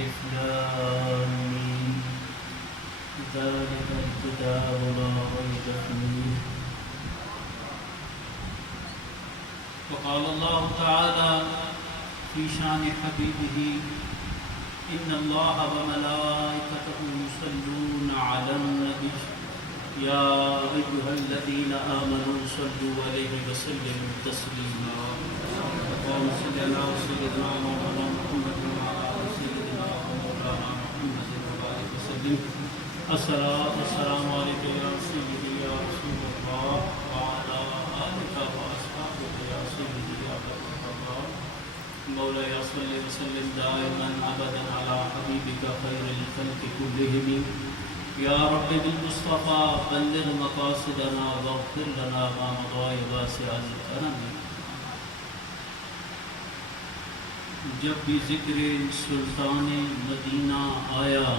ألف لام ميم ذلك الكتاب لا ريب فيه. وقال الله تعالى في شان حبيبه إن الله وملائكته يصلون على النبي يا أيها الذين آمنوا صلوا عليه وسلموا تسليما. اللهم صل على سيدنا مولانا محمد وعلى آل سيدنا مولانا محمد وبارك وسلم. الصلاة والسلام عليك يا سيدي يا رسول الله وعلى آلك وأصحابك يا سيدي يا حبيب الله. مولاي صل وسلم دائما أبدا على حبيبك خير الخلق كلهم. يا رب بالمصطفى بلغ مقاصدنا واغفر لنا ما مضى واسع الكرم. جب بھی ذکر سلطان مدینہ آیا،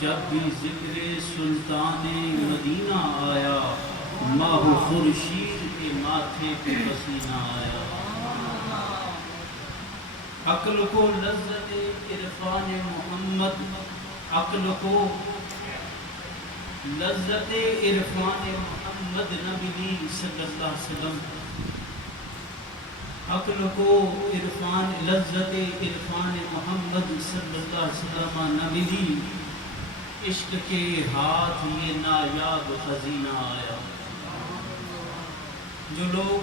جب بھی ذکر سلطان مدینہ آیا، ماہ خورشید کے ماتھے پہ پسینہ آیا. عقل کو لذت عرفان محمد، عقل کو لذت عرفان محمد نہ ملی صلی اللہ علیہ وسلم. عقل کو عرفان لذت عرفان محمد صلی اللہ علیہ وسلم نہ ملی، عشق کے ہاتھ یہ نایاب خزینہ آیا. جو لوگ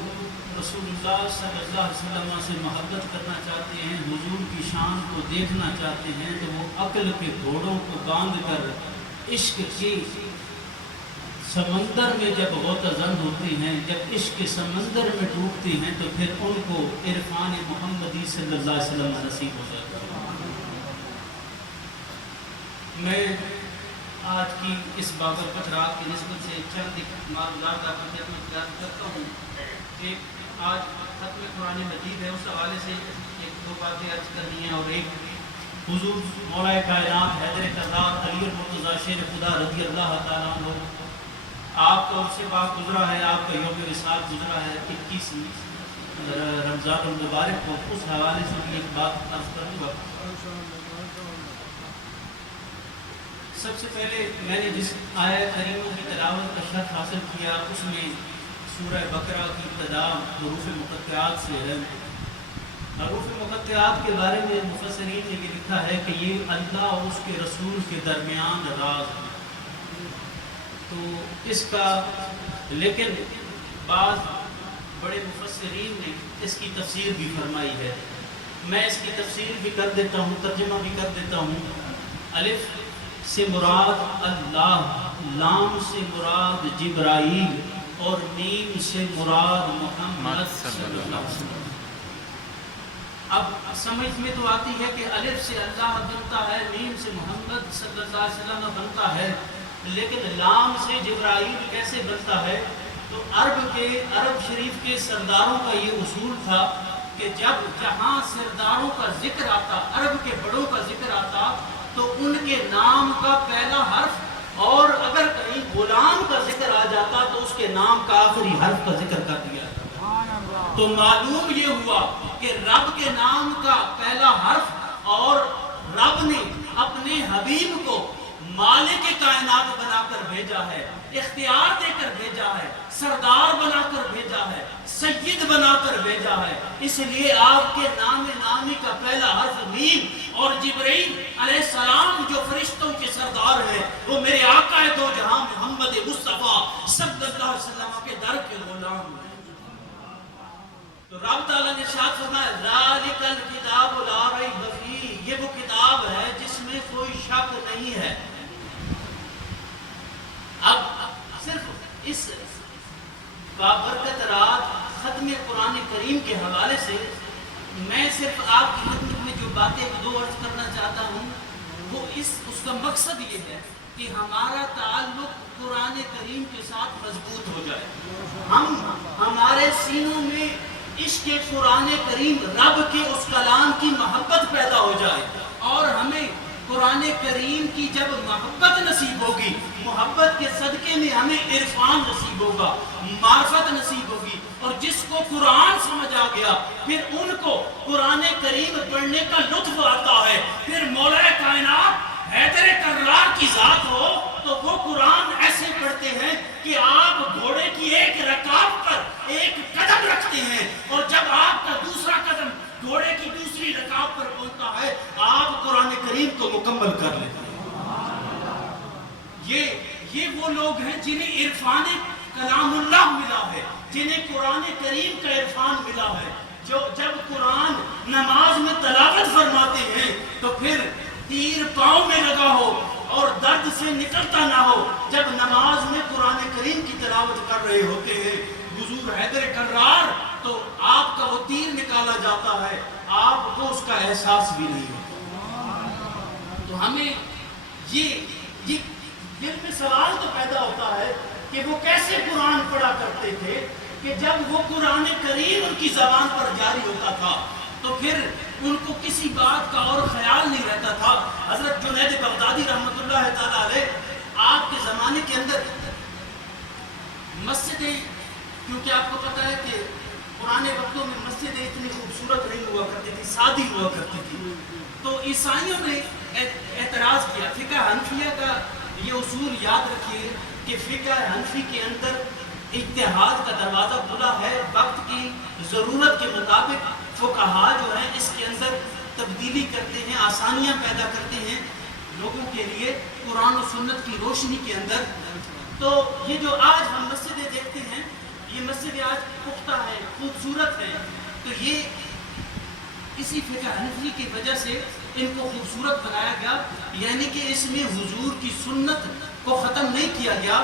رسول اللہ صلی اللہ علیہ وسلم سے محبت کرنا چاہتے ہیں، حضور کی شان کو دیکھنا چاہتے ہیں، تو وہ عقل کے گھوڑوں کو باندھ کر عشق کے سمندر میں جب غوطہ-زن ہوتی ہیں، جب عشق کے سمندر میں ڈوبتی ہیں، تو پھر ان کو عرفان محمدی صلی اللہ علیہ وسلم نصیب ہو جاتا ہے. میں آج کی اس بابرکت رات کی نسبت سے چند معلومات آپ کو بیان کرتا ہوں. ایک آج ختم قرآن مجید ہے، اس حوالے سے ایک دو باتیں عرض کرنی ہیں. اور ایک حضور مولا کائنات حیدر کرار علی المرتضیٰ شیر خدا رضی اللہ تعالیٰ عنہ، آپ کا عرص پاک گزرا ہے، آپ کا یوم وصال گزرا ہے 21 رمضان المبارک کو. اس حوالے سے بھی ایک بات عرض کروں گا. سب سے پہلے میں نے جس آیت کریمہ کی تلاوت کا شرف حاصل کیا، اس میں سورہ بقرہ کی ابتدا حروف مقطعات سے ہے. حروف مقطعات کے بارے میں مفسرین نے یہ لکھا ہے کہ یہ اللہ اور اس کے رسول کے درمیان راز ہے. تو اس کا لیکن بعض بڑے مفسرین نے اس کی تفسیر بھی فرمائی ہے. میں اس کی تفسیر بھی کر دیتا ہوں، ترجمہ بھی کر دیتا ہوں. الف سے مراد اللہ، لام سے مراد جبرائیل، اور میم سے مراد محمد صلی اللہ علیہ وسلم. اب سمجھ میں تو آتی ہے کہ الف سے اللہ بنتا ہے، میم سے محمد صلی اللہ علیہ وسلم بنتا ہے، لیکن لام سے جبرائیل کیسے بنتا ہے؟ تو عرب شریف کے سرداروں کا یہ اصول تھا کہ جب جہاں سرداروں کا ذکر آتا، عرب کے بڑوں کا ذکر آتا، تو ان کے نام کا پہلا حرف، اور اگر کہیں غلام کا ذکر آ جاتا تو اس کے نام کا آخری حرف کا ذکر کر دیا جاتا. تو معلوم یہ ہوا کہ رب کے نام کا پہلا حرف، اور رب نے اپنے حبیب کو مالک کائنات بنا کر بھیجا ہے، اختیار دے کر بھیجا ہے، سردار بنا کر بھیجا ہے، سید بنا کر بھیجا ہے. اس لیے آپ کے نام نامی کا پہلا حرف میم، اور جبرائیل علیہ السلام جو فرشتوں کے سردار ہیں، وہ میرے آقا دو جہاں محمد مصطفیٰ صلی اللہ علیہ وسلم کے در کے غلام ہیں. تو رب تعالیٰ نے ارشاد فرمایا ذالک الکتاب لا ریب فیہ، یہ وہ کتاب ہے جس میں کوئی شک نہیں ہے. اب صرف اس بابرکت رات ختم قرآن کریم کے حوالے سے میں صرف آپ کی خدمت میں جو باتیں دو عرض کرنا چاہتا ہوں، وہ اس کا مقصد یہ ہے کہ ہمارا تعلق قرآن کریم کے ساتھ مضبوط ہو جائے. ہمارے سینوں میں عشق قرآن کریم، رب کے اس کلام کی محبت پیدا ہو جائے، اور ہمیں قرآن کریم کی جب محبت نصیب ہوگی، محبت کے صدقے میں ہمیں عرفان نصیب ہوگا، معرفت نصیب ہوگی. اور جس کو قرآن سمجھ آ گیا، پھر ان کو قرآن کریم پڑھنے کا لطف آتا ہے، پھر مولا کو مکمل کر لیتے ہیں۔ یہ وہ لوگ ہیں جنہیں عرفان کلام اللہ ملا ہے، جنہیں قرآن کریم کا عرفان ملا ہے، جو جب قرآن نماز میں تلاوت فرماتے ہیں تو پھر تیر پاؤں میں لگا ہو اور درد سے نکلتا نہ ہو، جب نماز میں قرآن کریم کی تلاوت کر رہے ہوتے ہیں حضور حیدر کرار، تو آپ کا وہ تیر نکالا جاتا ہے، آپ کو اس کا احساس بھی نہیں ہوتا۔ تو ہمیں یہ دل میں سوال تو پیدا ہوتا ہے کہ وہ کیسے قرآن پڑھا کرتے تھے کہ جب وہ قرآن کریم ان کی زبان پر جاری ہوتا تھا تو پھر ان کو کسی بات کا اور خیال نہیں رہتا تھا۔ حضرت جنید بغدادی رحمۃ اللہ تعالیٰ علیہ، آپ کے زمانے کے اندر مسجدیں، کیونکہ آپ کو پتہ ہے کہ پرانے وقتوں میں مسجدیں اتنی خوبصورت نہیں ہوا کرتی تھی، سادی ہوا کرتی تھی، تو عیسائیوں نے اعتراض کیا۔ فقہ حنفیہ کا یہ اصول یاد رکھیے کہ فقہ حنفی کے اندر اجتہاد کا دروازہ کھلا ہے، وقت کی ضرورت کے مطابق فقہا جو ہیں اس کے اندر تبدیلی کرتے ہیں، آسانیاں پیدا کرتے ہیں لوگوں کے لیے قرآن و سنت کی روشنی کے اندر۔ تو یہ جو آج ہم مسجدیں دیکھتے ہیں، یہ مسجدیں آج پختہ ہیں، خوبصورت ہیں، تو یہ کسی فقہ حنفی کی وجہ سے ان کو خوبصورت بنایا گیا، یعنی کہ اس میں حضور کی سنت کو ختم نہیں کیا گیا۔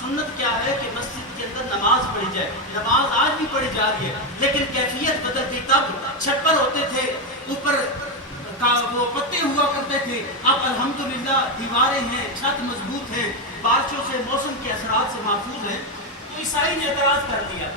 سنت کیا ہے کہ مسجد کے اندر نماز پڑھی جائے، نماز آج بھی پڑھی جا رہی ہے، لیکن کیفیت بدل گئی۔ تب چھپر ہوتے تھے، اوپر وہ پتے ہوا کرتے تھے، اب الحمدللہ دیواریں ہیں، چھت مضبوط ہیں، بارشوں سے، موسم کے اثرات سے محفوظ ہیں۔ تو عیسائی نے اعتراض کر دیا،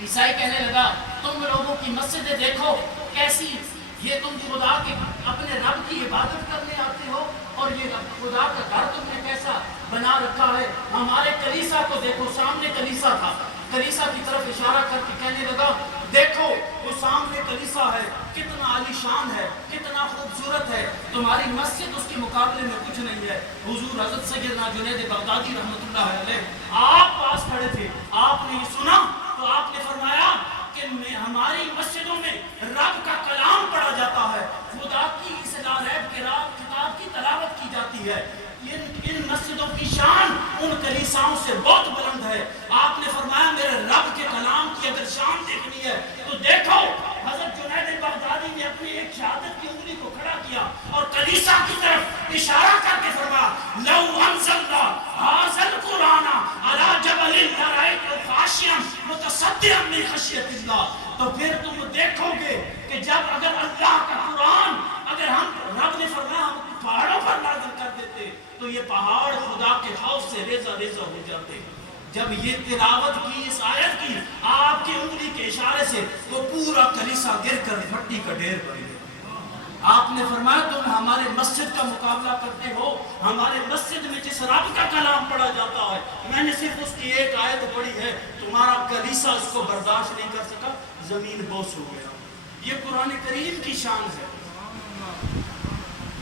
عیسائی کہنے لگا تم لوگوں کی مسجدیں دیکھو کیسی، یہ تم خدا کے اپنے رب کی عبادت کرنے آتے ہو اور یہ خدا کا گھر تم نے کیسا بنا رکھا ہے۔ ہمارے کلیسا کو دیکھو، سامنے کلیسا تھا، کلیسا کی طرف اشارہ کر کے کہنے لگا دیکھو وہ سامنے کلیسا ہے، کتنا عالی شان ہے، کتنا خوبصورت ہے، تمہاری مسجد اس کے مقابلے میں کچھ نہیں ہے۔ حضور حضرت سیدنا جنید بغدادی رحمۃ اللہ علیہ آپ پاس کھڑے تھے، آپ نے یہ سنا تو آپ نے فرمایا کہ ہماری مسجدوں میں رب کا کلام پڑھا جاتا ہے، خدا کی اس لا ریب کتاب کی تلاوت کی جاتی ہے، ان مسجدوں کی شان ان کلیساؤں سے بہت بلند ہے۔ آپ نے فرمایا میرے رب کے کلام کی اگر شان دیکھنی ہے تو دیکھو، حضرت جنید بغدادی نے اپنی ایک شہادت کی انگلی کو کھڑا کیا اور کلیسا کی طرف اشارہ کر کے فرمایا لو انزلنا ھذا القرآن علی جبل لرأیتہ خاشعا متصدعا من خشیۃ اللہ، تو پھر تم دیکھو گے کہ جب اگر اللہ کا قرآن، اگر ہم رب نے فرمایا ہم پہاڑوں پر نازل کر دیتے تو یہ پہاڑ خدا کے خوف سے ریزہ ریزہ ہو جاتے۔ جب یہ تلاوت کی اس آیت کی آپ کی انگلی کے اشارے سے، وہ پورا کلیسا گر کر مٹی کا ڈھیر بن گیا۔ آپ نے فرمایا تم ہمارے مسجد کا مقابلہ کرتے ہو، ہمارے مسجد میں جس رب کا کلام پڑھا جاتا ہے، میں نے صرف اس کی ایک آیت پڑھی ہے، تمہارا کلیسا اس کو برداشت نہیں کر سکا، زمین بوس ہو گیا۔ یہ قرآن کریم کی شان ہے۔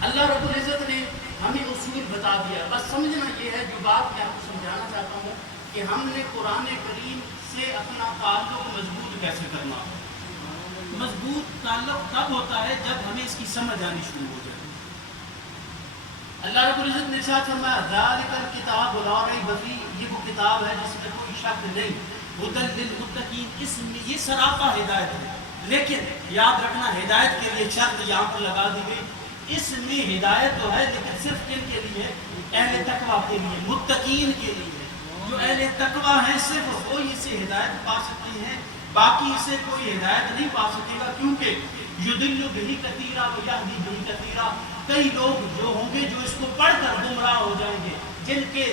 اللہ رب العزت نے ہمیں اصول بتا دیا، بس سمجھنا یہ ہے جو بات میں آپ کو سمجھانا چاہتا ہوں کہ ہم نے قرآن کریم سے اپنا تعلق مضبوط کیسے کرنا ہے۔ مضبوط تعلق تب ہوتا ہے جب ہمیں اس کی سمجھ آنی شروع ہو جائے۔ اللہ رب العزت نے ارشاد فرمایا ذالک الکتاب لا ریب فیہ، یہ وہ کتاب ہے جس میں کوئی شک نہیں، ھدی للمتقین، اس میں یہ سراپا ہدایت ہے۔ لیکن یاد رکھنا ہدایت کے لیے شرط یہاں پر لگا دی گئی، اس میں ہدایت تو ہے لیکن صرف کن کے لیے؟ اہل تقویٰ کے لیے، متقین کے لیے۔ جو اہل تقویٰ ہیں صرف وہی اسے ہدایت پا سکتے ہیں، باقی اسے کوئی ہدایت نہیں پا سکے گا، کیونکہ یضل بہ کثیرا ویہدی بہ کثیرا، کئی لوگ جو ہوں گے جو اس کو پڑھ کر گمراہ ہو جائیں گے، جن کے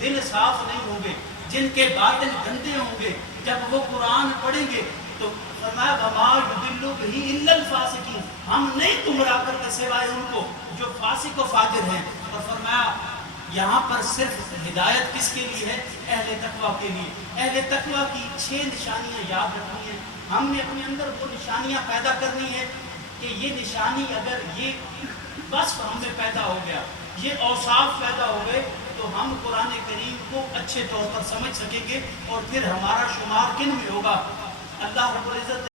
دل صاف نہیں ہوں گے، جن کے باطن گندے ہوں گے، جب وہ قرآن پڑھیں گے تو فرمایا وما یضل بہ الا الفاسقین، ہم نہیں گمراہ کرتے سوائے ان کو جو فاسق و فاجر ہیں۔ اور فرمایا یہاں پر صرف ہدایت کس کے لیے ہے؟ اہل تقویٰ کے لیے۔ اہل تقویٰ کی 6 نشانیاں یاد رکھنی ہیں، ہم نے اپنے اندر وہ نشانیاں پیدا کرنی ہے کہ یہ نشانی اگر یہ وصف ہم میں پیدا ہو گیا، یہ اوصاف پیدا ہو گئے تو ہم قرآن کریم کو اچھے طور پر سمجھ سکیں گے، اور پھر ہمارا شمار کن میں ہوگا؟ اللہ رب العزت